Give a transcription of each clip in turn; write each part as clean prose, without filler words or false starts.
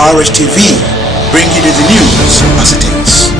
RSTV, bringing you the news as it is.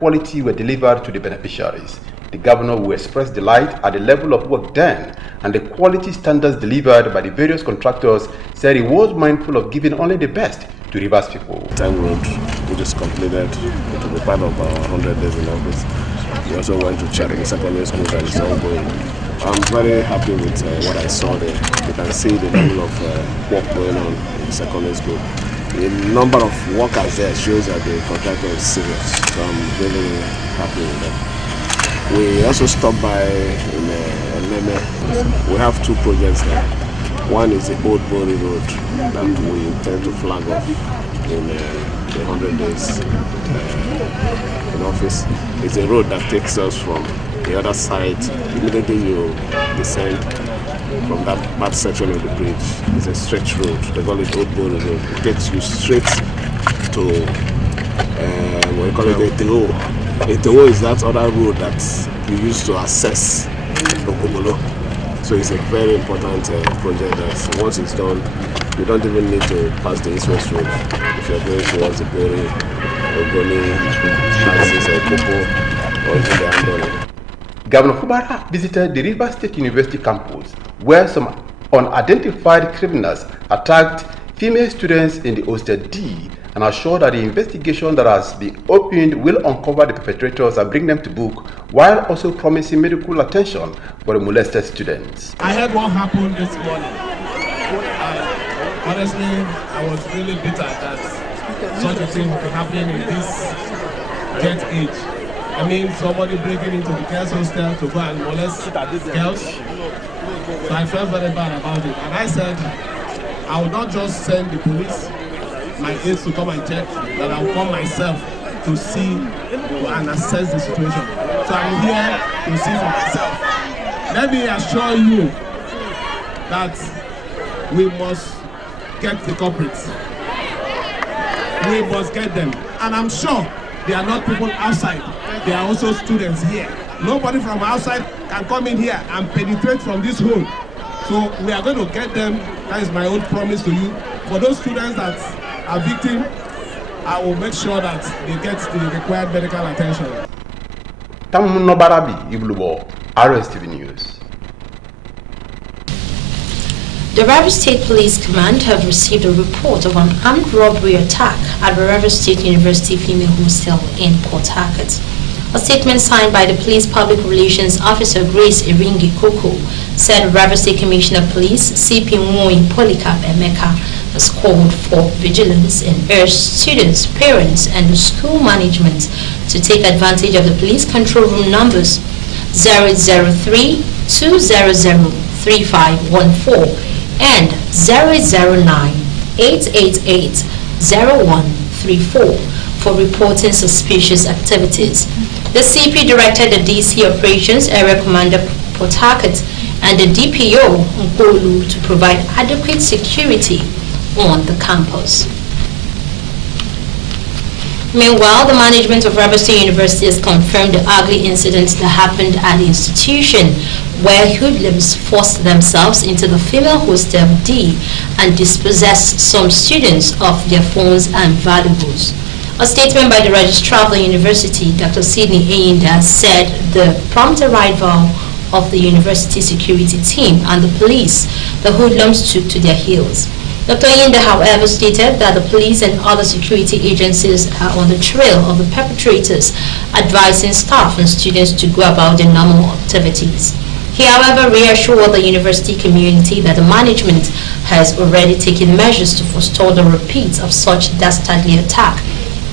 Quality were delivered to the beneficiaries. The governor will express delight at the level of work done and the quality standards delivered by the various contractors, said he was mindful of giving only the best to Rivers people. Time road, we just completed. It will be part of our 100 days in office. We also went to check the secondary school that is ongoing. I'm very happy with what I saw there. You can see the level of work going on in the secondary school. The number of workers there shows that the contractor is serious, so I'm really happy with that. We also stopped by in Neme. We have two projects there. One is the Old Bori Road that we intend to flag off in the 100 days in office. It's a road that takes us from the other side. Immediately you descend from that bad section of the bridge. It's a stretch road. They call it Old Bori Road. It takes you straight to what we call it Eteo. Eteo is that other road that you use to access Okomolo. So it's a very important project that once it's done, you don't even need to pass the East-West Road. If you're going towards the Bori, Ogoni, Isis, or Kopo, or even the Andoni. Governor Fubara visited the Rivers State University campus, where some unidentified criminals attacked female students in the hostel D and assured that the investigation that has been opened will uncover the perpetrators and bring them to book, while also promising medical attention for the molested students. I heard what happened this morning. Honestly, I was really bitter that such a thing would be happening in this jet age. I mean, somebody breaking into the girls' hostel to go and molest girls. So I felt very bad about it. And I said, I will not just send the police, my aides to come and check, but I will come myself to see and assess the situation. So I'm here to see for myself. Let me assure you that we must get the culprits. We must get them. And I'm sure they are not people outside. They are also students here. Nobody from outside can come in here and penetrate from this hole. So we are going to get them. That is my own promise to you. For those students that are victims, I will make sure that they get the required medical attention. Tamuno Barabi, Iblubo, RSTV News. The Rivers State Police Command have received a report of an armed robbery attack at the Rivers State University Female Hostel in Port Harcourt. A statement signed by the Police Public Relations Officer Grace Iringi Koko said Rivers State Commissioner of Police CP Mwoyi Polycarp Emeka has called for vigilance and urged students, parents, and the school management to take advantage of the police control room numbers 003-200-3514 and 009-888-0134 for reporting suspicious activities. The CP directed the DC Operations Area Commander Port Harcourt and the DPO Nkolu to provide adequate security on the campus. Meanwhile, the management of Rivers State University has confirmed the ugly incidents that happened at the institution, where hoodlums forced themselves into the female hostel D and dispossessed some students of their phones and valuables. A statement by the Registrar of the University, Dr. Sidney Eyinda, said the prompt arrival of the university security team and the police, the hoodlums took to their heels. Dr. Eyinda, however, stated that the police and other security agencies are on the trail of the perpetrators, advising staff and students to go about their normal activities. He, however, reassured the university community that the management has already taken measures to forestall the repeat of such dastardly attack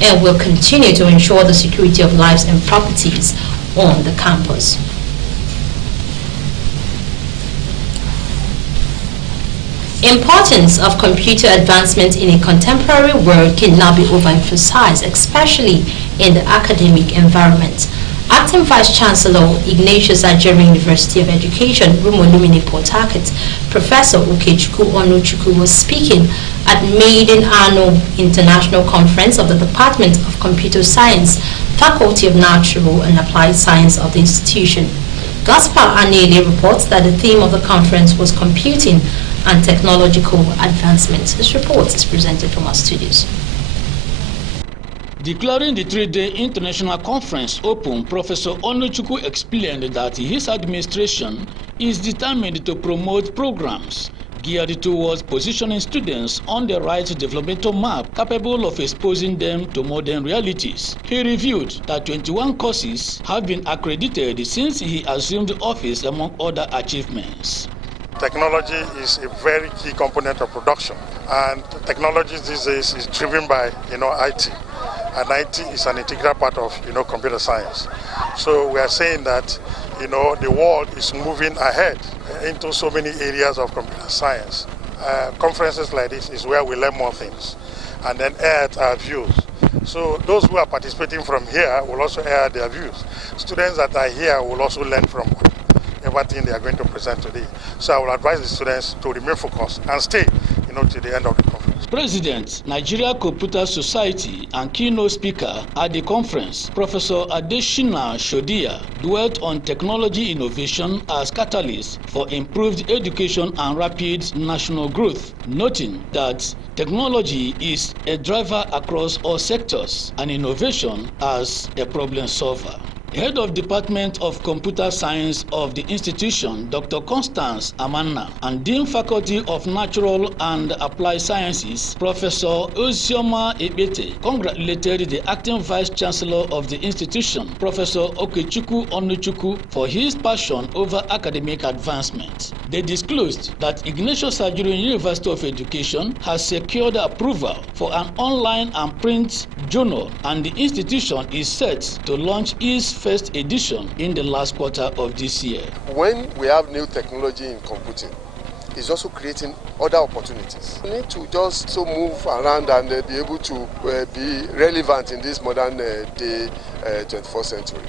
and will continue to ensure the security of lives and properties on the campus. Importance of computer advancement in a contemporary world cannot be overemphasized, especially in the academic environment. Acting Vice Chancellor Ignatius Ajeri University of Education, Rumolumini Port Harcourt, Professor Ukechukwu Onuchukwu was speaking at Maiden Annual International Conference of the Department of Computer Science, Faculty of Natural and Applied Science of the institution. Gaspar Anele reports that the theme of the conference was computing and technological advancements. This report is presented from our studios. Declaring the three-day international conference open, Professor Onuchukwu explained that his administration is determined to promote programs geared towards positioning students on the right developmental map capable of exposing them to modern realities. He revealed that 21 courses have been accredited since he assumed office, among other achievements. Technology is a very key component of production, and technology these days is driven by IT, and IT is an integral part of computer science. So we are saying that the world is moving ahead into so many areas of computer science. Conferences like this is where we learn more things and then air our views. So those who are participating from here will also air their views. Students that are here will also learn from everything they are going to present today. So I will advise the students to remain focused and stay, to the end of the conference. President, Nigeria Computer Society, and keynote speaker at the conference, Professor Adeshina Shodia, dwelt on technology innovation as catalyst for improved education and rapid national growth, noting that technology is a driver across all sectors and innovation as a problem solver. Head of Department of Computer Science of the institution, Dr. Constance Amanna, and Dean Faculty of Natural and Applied Sciences, Professor Ozioma Ebete, congratulated the acting Vice Chancellor of the institution, Professor Okechukwu Onuchukwu, for his passion over academic advancement. They disclosed that Ignatius Ajuru University of Education has secured approval for an online and print journal, and the institution is set to launch its first edition in the last quarter of this year. When we have new technology in computing, it's also creating other opportunities. We need to just move around and be able to be relevant in this modern day 21st century.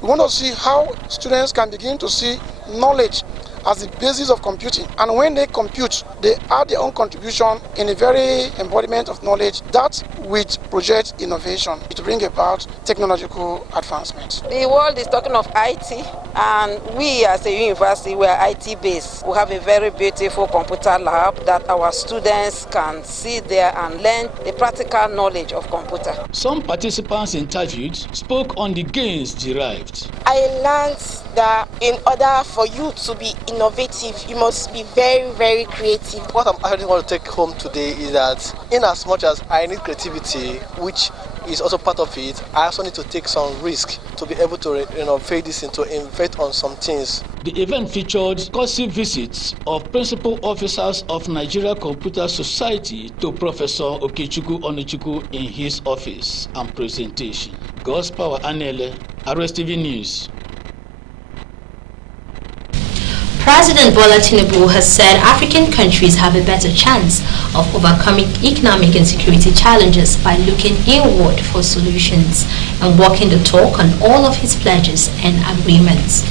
We want to see how students can begin to see knowledge as the basis of computing, and when they compute, they add their own contribution in a very embodiment of knowledge that with project innovation to bring about technological advancement. The world is talking of IT, and we as a university, we are IT based. We have a very beautiful computer lab that our students can sit there and learn the practical knowledge of computer. Some participants interviewed spoke on the gains derived. I learned that in order for you to be innovative, you must be very, very creative. What I actually want to take home today is that in as much as I need creativity, which is also part of it, I also need to take some risk to be able to innovate this into invest on some things. The event featured courtesy visits of principal officers of Nigeria Computer Society to Professor Okechukwu Onuchukwu in his office and presentation. God's Power Anele, RSTV News. President Bola Tinubu has said African countries have a better chance of overcoming economic and security challenges by looking inward for solutions and walking the talk on all of his pledges and agreements.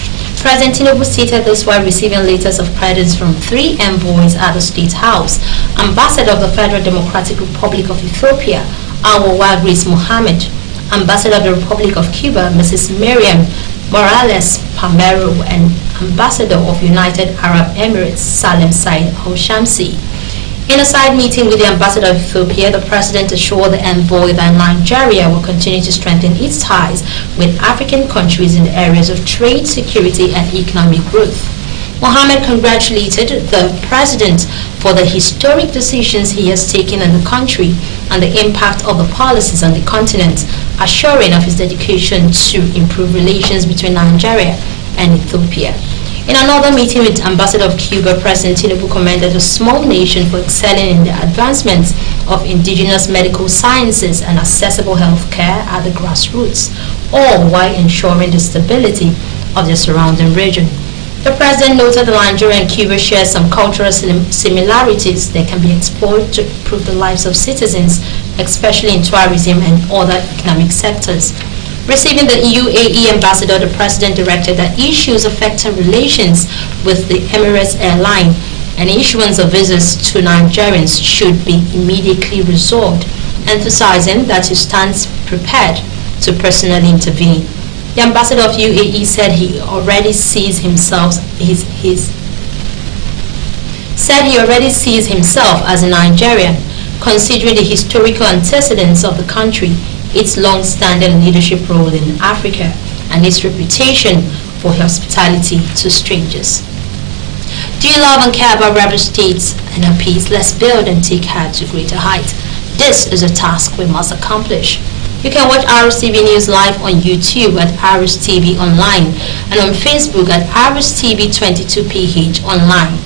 President Tinubu stated this while receiving letters of credit from 3 envoys at the State House: Ambassador of the Federal Democratic Republic of Ethiopia, Awo Grace Mohammed, Ambassador of the Republic of Cuba, Mrs. Miriam Morales Palmero, and Ambassador of United Arab Emirates, Salem Said Al-Shamsi. In a side meeting with the Ambassador of Ethiopia, the President assured the envoy that Nigeria will continue to strengthen its ties with African countries in the areas of trade, security, and economic growth. Mohammed congratulated the President for the historic decisions he has taken in the country and the impact of the policies on the continent, assuring of his dedication to improve relations between Nigeria and Ethiopia. In another meeting with Ambassador of Cuba, President Tinubu commended the small nation for excelling in the advancements of indigenous medical sciences and accessible health care at the grassroots, all while ensuring the stability of the surrounding region. The President noted that Nigeria and Cuba share some cultural similarities that can be explored to improve the lives of citizens, especially in tourism and other economic sectors. Receiving the UAE ambassador, the President directed that issues affecting relations with the Emirates airline and issuance of visas to Nigerians should be immediately resolved, emphasizing that he stands prepared to personally intervene. The ambassador of UAE said he already sees himself as a Nigerian, considering the historical antecedents of the country, its long-standing leadership role in Africa, and its reputation for hospitality to strangers. Do you love and care about rebel states and her peace? Let's build and take her to greater heights. This is a task we must accomplish. You can watch RSTV News live on YouTube at RSTV Online and on Facebook at RSTV22PH Online.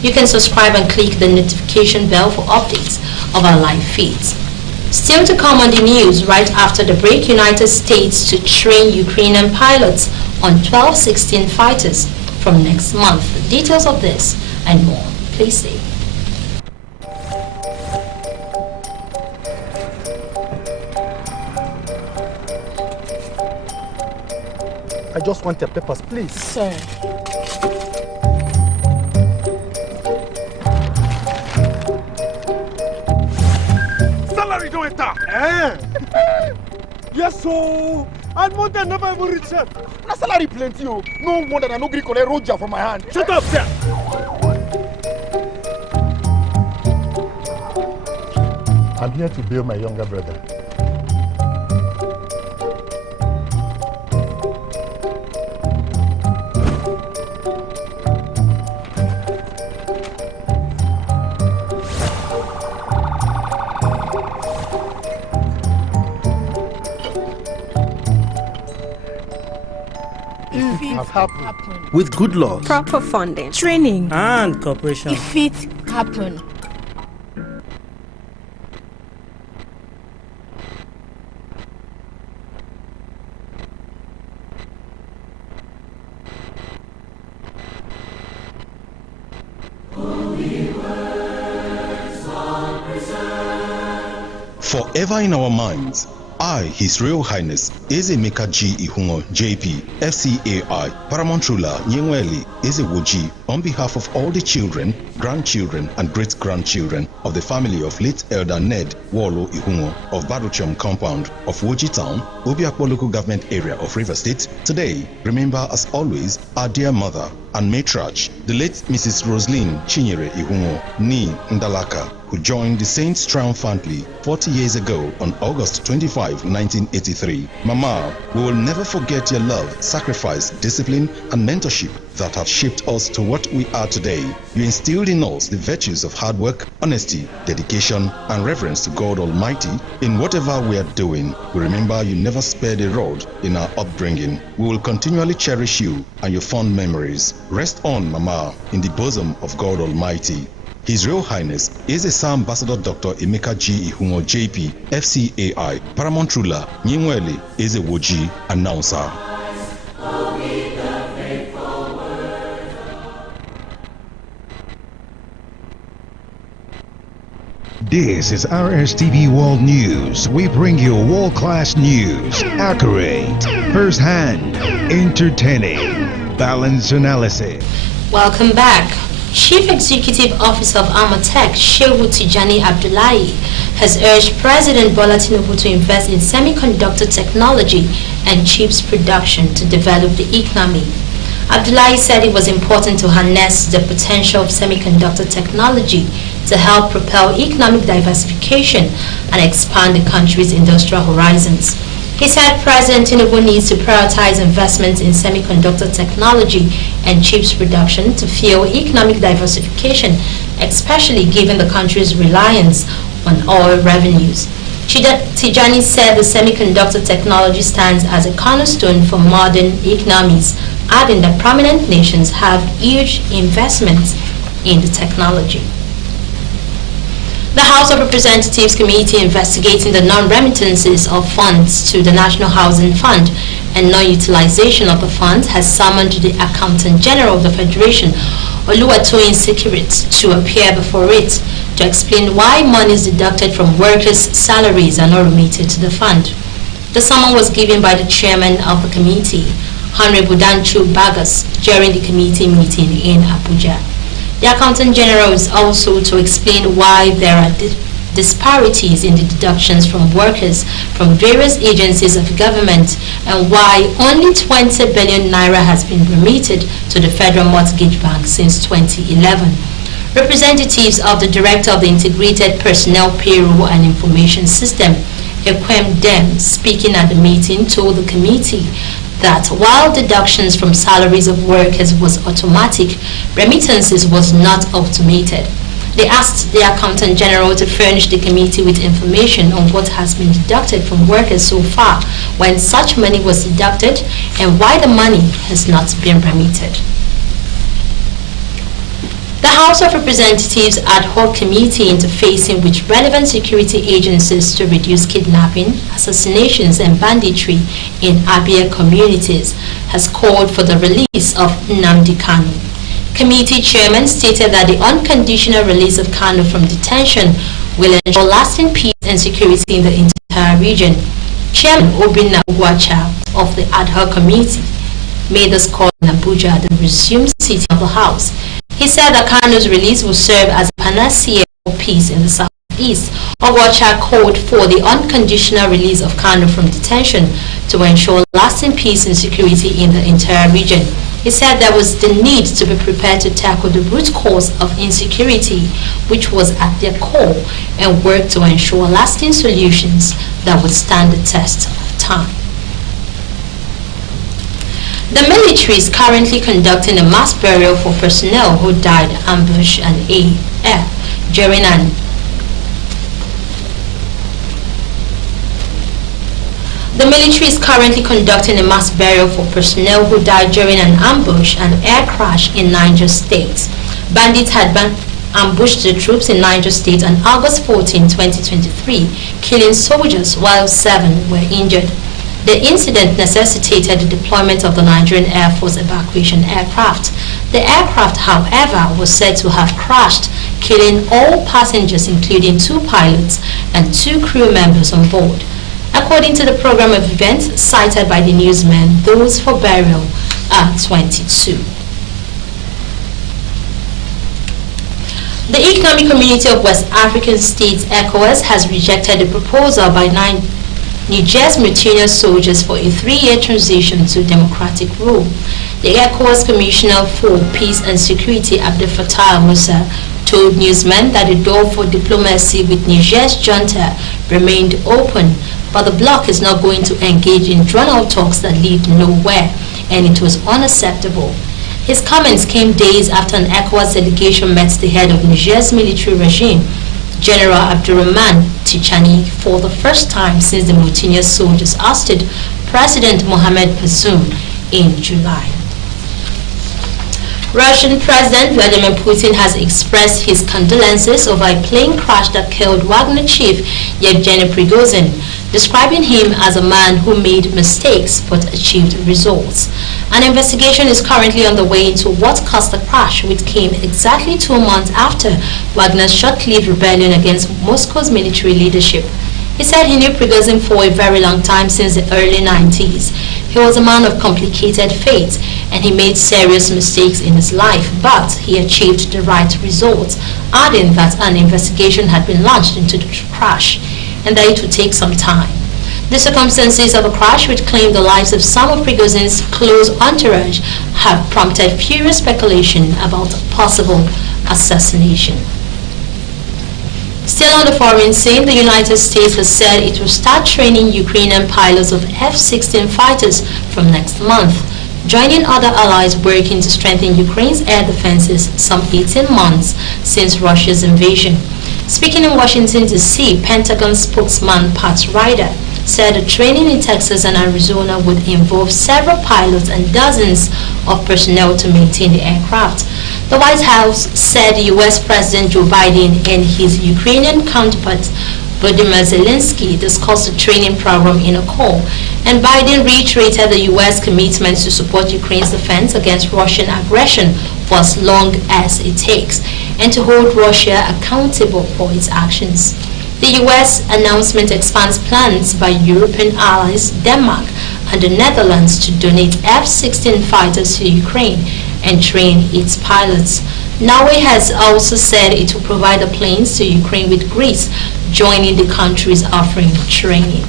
You can subscribe and click the notification bell for updates of our live feeds. Still to come on the news right after the break, United States to train Ukrainian pilots on 12-16 fighters from next month. Details of this and more, please stay. I just want your papers, please. Sir. Salary don't enter. Yes, so. And month never even reach it. My salary plenty, oh. No wonder I no gree collect roja from my hand. Shut up, sir. I'm here to bail my younger brother. happen. With good laws, proper funding, training, and cooperation. If it happen. Forever in our minds, I, His Royal Highness, Ezemeka G. Ihungo, JP, FCAI, Paramount Ruler, Nyengweli, Ezewoji, on behalf of all the children, grandchildren, and great-grandchildren of the family of late Elder Ned Wolo Ihungo of Baruchom Compound of Woji Town, Obiakpo Local Government Area of River State, today remember as always our dear mother and matriarch, the late Mrs. Roslyn Chinyere Ihungo, Ni Ndalaka, who joined the Saints triumphantly 40 years ago on August 25, 1983. Mama, we will never forget your love, sacrifice, discipline, and mentorship that have shaped us to what we are today. You instilled in us the virtues of hard work, honesty, dedication, and reverence to God Almighty in whatever we are doing. We remember you never spared a rod in our upbringing. We will continually cherish you and your fond memories. Rest on, Mama, in the bosom of God Almighty. His Royal Highness is a Sir Ambassador Dr. Emeka G. Ihungo, JP, FCAI, Paramount Ruler, Nyengweli, Ezewoji, Announcer. This is RSTV World News. We bring you world-class news, accurate, first-hand, entertaining, balanced analysis. Welcome back. Chief Executive Officer of Amatek, Shehu Tijani Abdullahi, has urged President Bola Tinubu to invest in semiconductor technology and chips production to develop the economy. Abdullahi said it was important to harness the potential of semiconductor technology to help propel economic diversification and expand the country's industrial horizons. He said President Tinubu needs to prioritize investments in semiconductor technology and chips production to fuel economic diversification, especially given the country's reliance on oil revenues. Tijani said the semiconductor technology stands as a cornerstone for modern economies, adding that prominent nations have huge investments in the technology. The House of Representatives Committee investigating the non-remittances of funds to the National Housing Fund and non-utilization of the funds has summoned the Accountant General of the Federation, Oluwatoyin Sekirit, to appear before it to explain why monies deducted from workers' salaries are not remitted to the fund. The summon was given by the chairman of the committee, Honorable Danchu Bagas, during the committee meeting in Abuja. The Accountant General is also to explain why there are disparities in the deductions from workers from various agencies of government and why only 20 billion naira has been remitted to the Federal Mortgage Bank since 2011. Representatives of the Director of the Integrated Personnel Payroll and Information System, Equem Dem, speaking at the meeting, told the committee that while deductions from salaries of workers was automatic, remittances was not automated. They asked the Accountant General to furnish the committee with information on what has been deducted from workers so far, when such money was deducted, and why the money has not been remitted. The House of Representatives Ad Hoc Committee interfacing with relevant security agencies to reduce kidnapping, assassinations, and banditry in Abia communities has called for the release of Nnamdi Kanu. Committee chairman stated that the unconditional release of Kanu from detention will ensure lasting peace and security in the entire region. Chairman Obinna Ugwacha of the Ad Hoc Committee made this call in Abuja at the resumed sitting of the House. He said that Kanu's release will serve as a panacea for peace in the southeast. Ogwacha called for the unconditional release of Kanu from detention to ensure lasting peace and security in the entire region. He said there was the need to be prepared to tackle the root cause of insecurity, which was at their core, and work to ensure lasting solutions that would stand the test of time. The military is currently conducting a mass burial for personnel who died ambush and AF during an The military is currently conducting a mass burial for personnel who died during an ambush and air crash in Niger State. Bandits had ambushed the troops in Niger State on August 14, 2023, killing soldiers while 7 were injured. The incident necessitated the deployment of the Nigerian Air Force evacuation aircraft. The aircraft, however, was said to have crashed, killing all passengers including 2 pilots and 2 crew members on board. According to the program of events cited by the newsman, those for burial are 22. The Economic Community of West African States, ECOWAS, has rejected the proposal by Niger's mutinous soldiers for a 3-year transition to democratic rule. The ECOWAS Commissioner for Peace and Security, Abdel Fattah Musa, told newsmen that the door for diplomacy with Niger's junta remained open, but the bloc is not going to engage in drawn-out talks that lead nowhere, and it was unacceptable. His comments came days after an ECOWAS delegation met the head of Niger's military regime, General Abdurrahman Tichani, for the first time since the mutinous soldiers ousted President Mohamed Bazoum in July. Russian President Vladimir Putin has expressed his condolences over a plane crash that killed Wagner chief Yevgeny Prigozhin, describing him as a man who made mistakes but achieved results. An investigation is currently underway into what caused the crash, which came exactly 2 months after Wagner's short-lived rebellion against Moscow's military leadership. He said he knew Prigozhin for a very long time, since the early 90s. He was a man of complicated fate, and he made serious mistakes in his life, but he achieved the right results, adding that an investigation had been launched into the crash and that it would take some time. The circumstances of the crash, which claimed the lives of some of Prigozhin's close entourage, have prompted furious speculation about a possible assassination. Still on the foreign scene, the United States has said it will start training Ukrainian pilots of F-16 fighters from next month, joining other allies working to strengthen Ukraine's air defenses some 18 months since Russia's invasion. Speaking in Washington, D.C., Pentagon spokesman Pat Ryder said the training in Texas and Arizona would involve several pilots and dozens of personnel to maintain the aircraft. The White House said U.S. President Joe Biden and his Ukrainian counterpart Volodymyr Zelensky discussed the training program in a call, and Biden reiterated the U.S. commitment to support Ukraine's defense against Russian aggression for as long as it takes, and to hold Russia accountable for its actions. The U.S. announcement expands plans by European allies Denmark and the Netherlands to donate F-16 fighters to Ukraine and train its pilots. Norway has also said it will provide the planes to Ukraine, with Greece joining the countries offering training.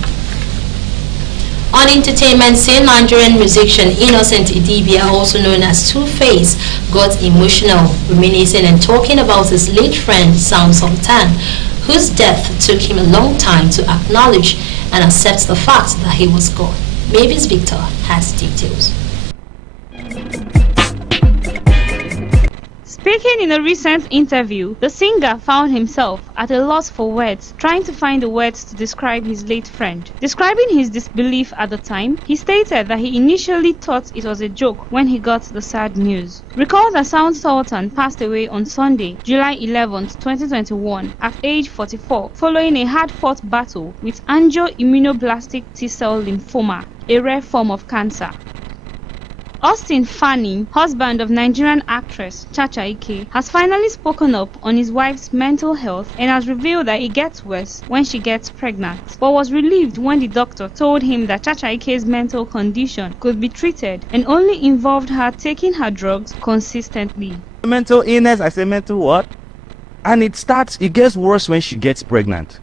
On entertainment scene, Nigerian musician Innocent Idibia, also known as Two-Face, got emotional, reminiscing and talking about his late friend Sam Sultan, whose death took him a long time to acknowledge and accept the fact that he was gone. Mavis Victor has details. Speaking in a recent interview, the singer found himself at a loss for words, trying to find the words to describe his late friend. Describing his disbelief at the time, he stated that he initially thought it was a joke when he got the sad news. Recall that Sound Sultan passed away on Sunday, July 11, 2021, at age 44, following a hard-fought battle with angioimmunoblastic T-cell lymphoma, a rare form of cancer. Austin Fanning, husband of Nigerian actress Chacha Ike, has finally spoken up on his wife's mental health and has revealed that it gets worse when she gets pregnant, but was relieved when the doctor told him that Chacha Ike's mental condition could be treated and only involved her taking her drugs consistently. Mental illness, I say mental what? And it gets worse when she gets pregnant.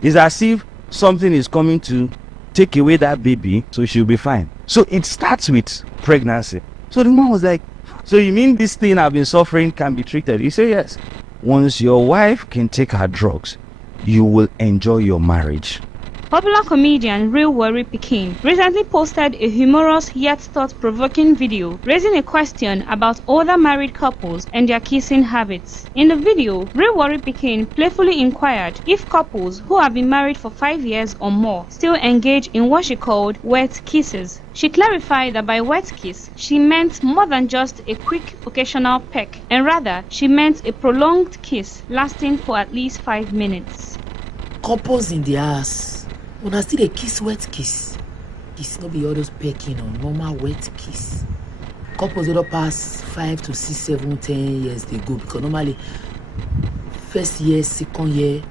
It's as if something is coming to take away that baby, so she'll be fine. So it starts with pregnancy. So the man was like, so you mean this thing I've been suffering can be treated? He said yes. Once your wife can take her drugs, you will enjoy your marriage. Popular comedian Real Worry Pikin recently posted a humorous yet thought-provoking video raising a question about older married couples and their kissing habits. In the video, Real Worry Pikin playfully inquired if couples who have been married for 5 years or more still engage in what she called wet kisses. She clarified that by wet kiss, she meant more than just a quick occasional peck, and rather, she meant a prolonged kiss lasting for at least 5 minutes. Couples in the ass. When I still a kiss wet kiss, it's not be all those pecking or normal wet kiss. Couples will pass 5 to 6, 7, 10 years they go, because normally first year, second year,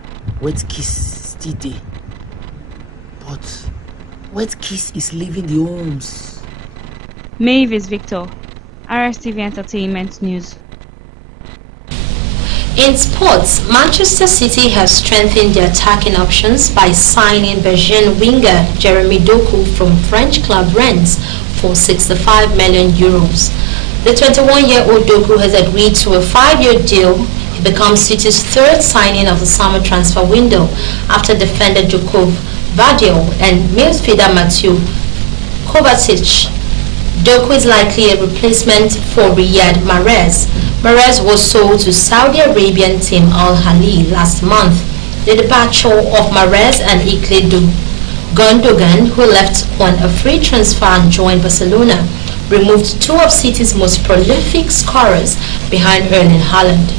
wet kiss still there. But wet kiss is leaving the homes. Mavis Victor, RSTV Entertainment News. In sports, Manchester City has strengthened their attacking options by signing Belgian winger Jeremy Doku from French club Rennes for €65 million. The 21-year-old Doku has agreed to a 5-year deal. He becomes City's third signing of the summer transfer window after defender Jakub Vardiol and midfielder Mathieu Kovacic. Doku is likely a replacement for Riyad Mahrez. Mahrez was sold to Saudi Arabian team Al Ahly last month. The departure of Mahrez and Ilkay Gundogan, who left on a free transfer and joined Barcelona, removed two of City's most prolific scorers behind Erling Haaland.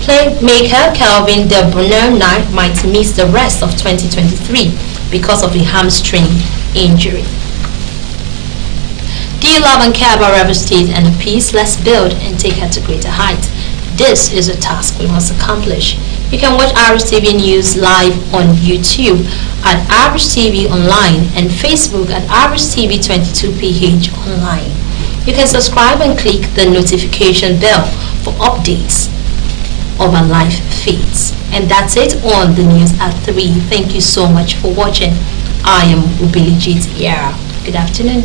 Playmaker Calvin De Bruyne might miss the rest of 2023 because of the hamstring injury. Do you love and care about Rivers State and the peace? Let's build and take her to greater heights. This is a task we must accomplish. You can watch RSTV News live on YouTube at RSTV Online and Facebook at RSTV 22PH Online. You can subscribe and click the notification bell for updates of our live feeds. And that's it on the news at 3. Thank you so much for watching. I am Ubilijit here. Good afternoon.